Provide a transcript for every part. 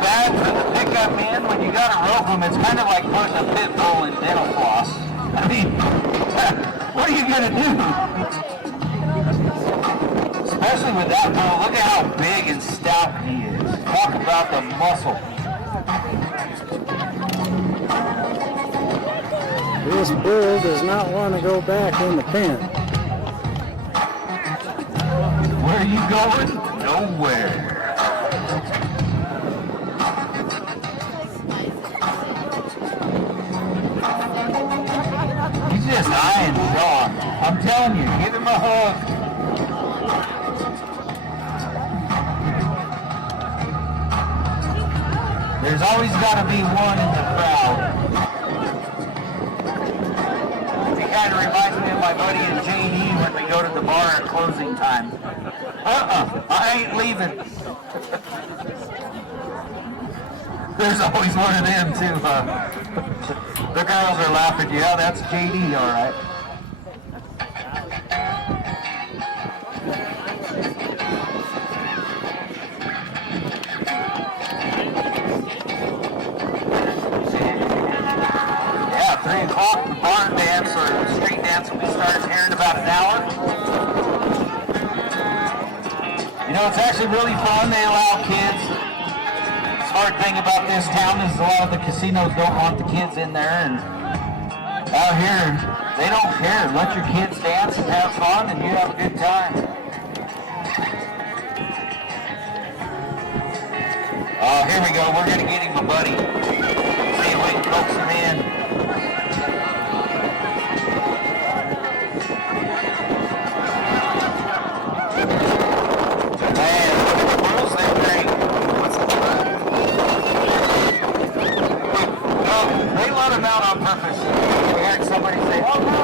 bad for the pickup in. When you gotta rope them, it's kind of like putting a pit bull in dental floss. I mean, what are you gonna do? Especially with that bull, look at how big and stout he is. Talk about the muscle. This bull does not want to go back in the pen. Where are you going? Nowhere. He's just eyeing Sean. I'm telling you, give him a hug. There's always got to be one in the crowd. He kind of reminds me of my buddy and JD when we go to the bar at closing time. I ain't leaving. There's always one of them too. The girls are laughing. Yeah, that's JD, all right. Yeah, 3 o'clock, the barn dance or street dance will be starting here in about an hour. You know, it's actually really fun. They allow kids. The hard thing about this town is a lot of the casinos don't want the kids in there, and out here, they don't care. Let your kids dance and have fun, and you have a good time. Oh, here we go. We're going to get him a buddy. See if we can coax him in. Man, the rules they bring. Oh, they let him out on purpose. We heard somebody say, oh no.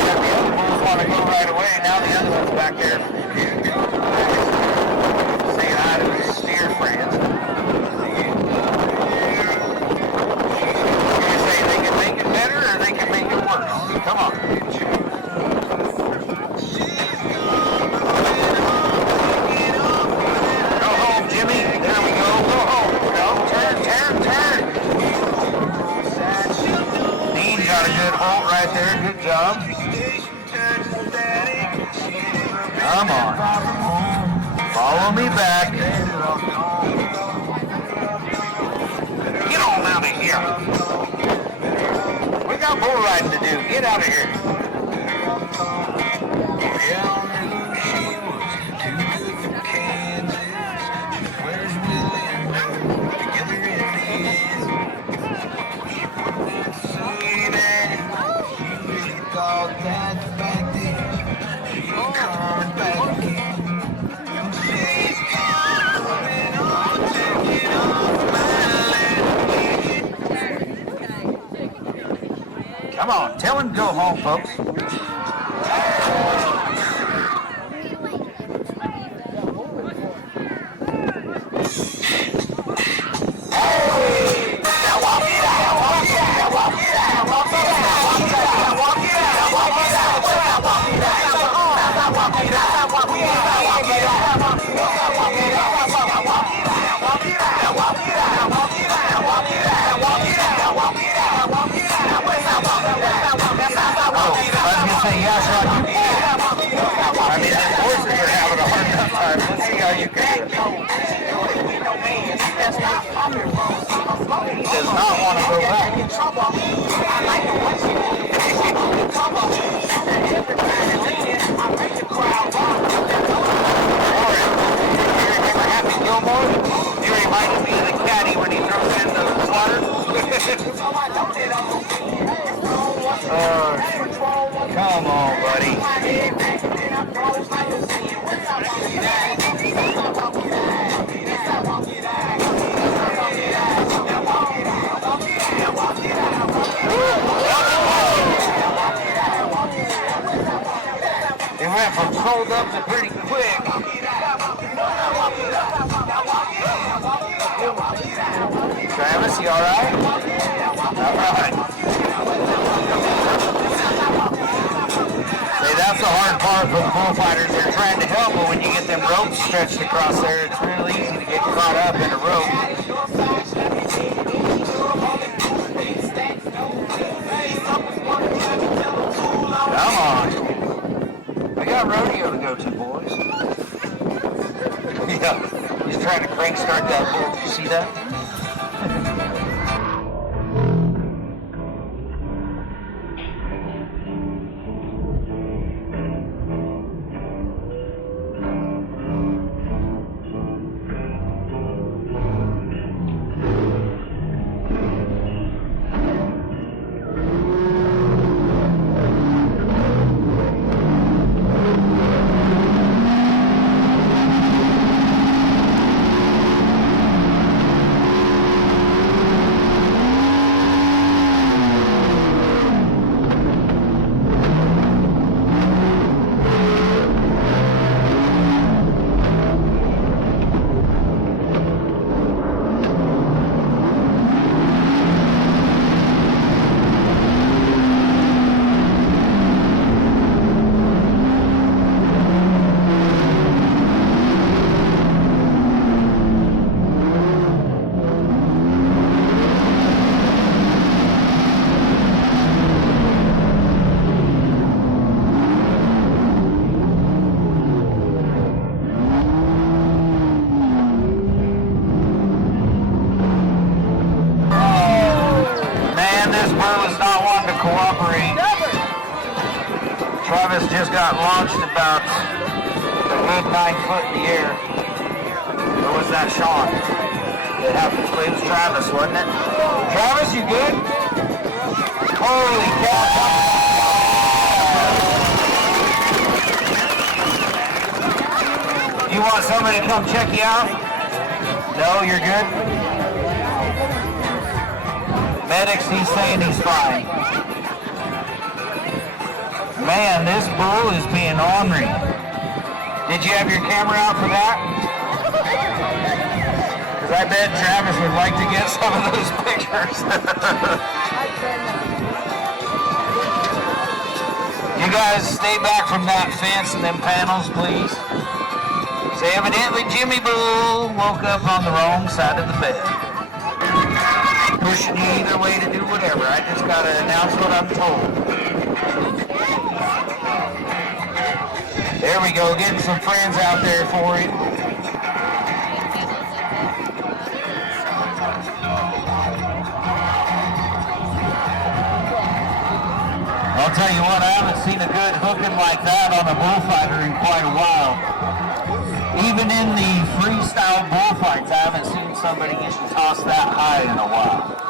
Yeah, the other bulls want to go right away. Now the other one's back there. Saying hi to his steer friends. You say they can make it better or they can make it worse. Come on. Go home, Jimmy. There we go. Go home. No, turn. Dean got a good halt right there. Good job. Come on. Follow me back. Get on out of here. We got bull riding to do. Get out of here. Come on, tell him to go home, folks. Yeah, Sean, you can. I mean, the horses are having a hard time. Let's see how you can. He does not want to go back. Happy Gilmore? You reminded me of the caddy when he throws in the water. Come on, buddy. It went from cold up to pretty quick. Travis, you all right? All right. Hey, that's the hard part for the bullfighters, they're trying to help, but when you get them ropes stretched across there, it's real easy to get caught up in a rope. Come on. We got rodeo to go to, boys. Yeah, he's trying to crank start that bull. Did you see that? Travis just got launched about a good 9 foot in the air. Or was that Sean? It was Travis, wasn't it? Travis, you good? Holy cow. You want somebody to come check you out? No, you're good? Medics, he's saying he's fine. Man, this bull is being ornery. Did you have your camera out for that? Because I bet Travis would like to get some of those pictures. You guys stay back from that fence and them panels, please. So evidently Jimmy Bull woke up on the wrong side of the bed. Pushing you either way to do whatever. I just got to announce what I'm told. There we go, getting some friends out there for you. I'll tell you what, I haven't seen a good hooking like that on a bullfighter in quite a while. Even in the freestyle bullfights, I haven't seen somebody get tossed that high in a while.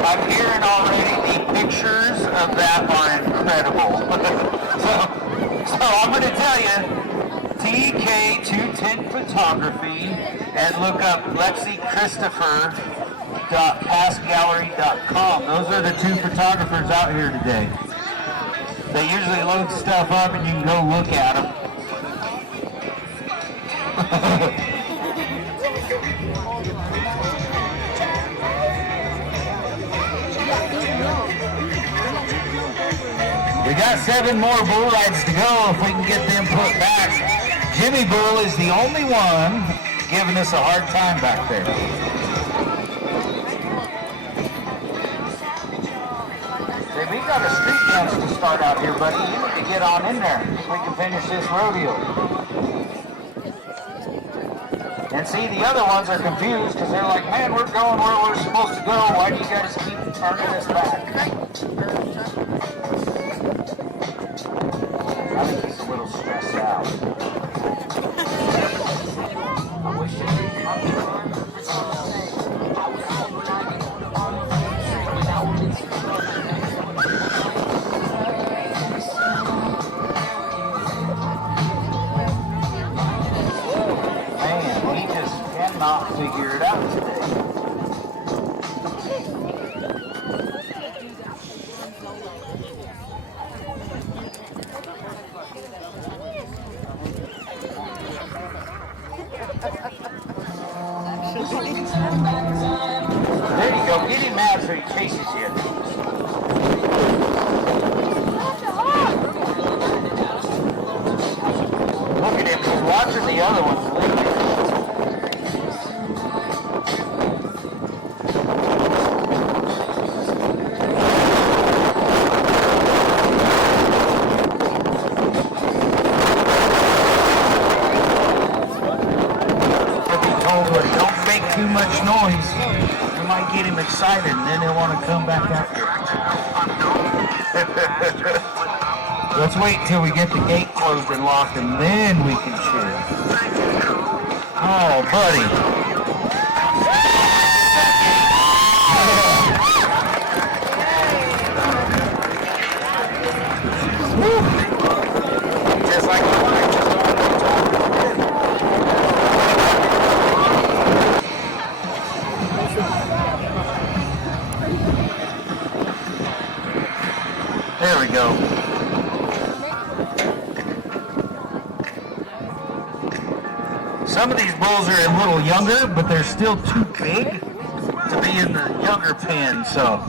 I'm hearing already the pictures of that are incredible. so I'm going to tell you, TK210 Photography, and look up LexiChristopher.passgallery.com. Those are the two photographers out here today. They usually load stuff up and you can go look at them. We got 7 more bull rides to go if we can get them put back. Jimmy Bull is the only one giving us a hard time back there. Hey, we got a street dance to start out here, buddy. You need to get on in there so we can finish this rodeo. And see, the other ones are confused because they're like, man, we're going where we're supposed to go. Why do you guys keep turning us back? I think he's a little stressed out. Man, he just cannot figure it out today. much noise, you might get him excited, and then he'll want to come back out here. Let's wait till we get the gate closed and locked, and then we can cheer. Oh, buddy. Just like the one I just There we go. Some of these bulls are a little younger, but they're still too big to be in the younger pen, so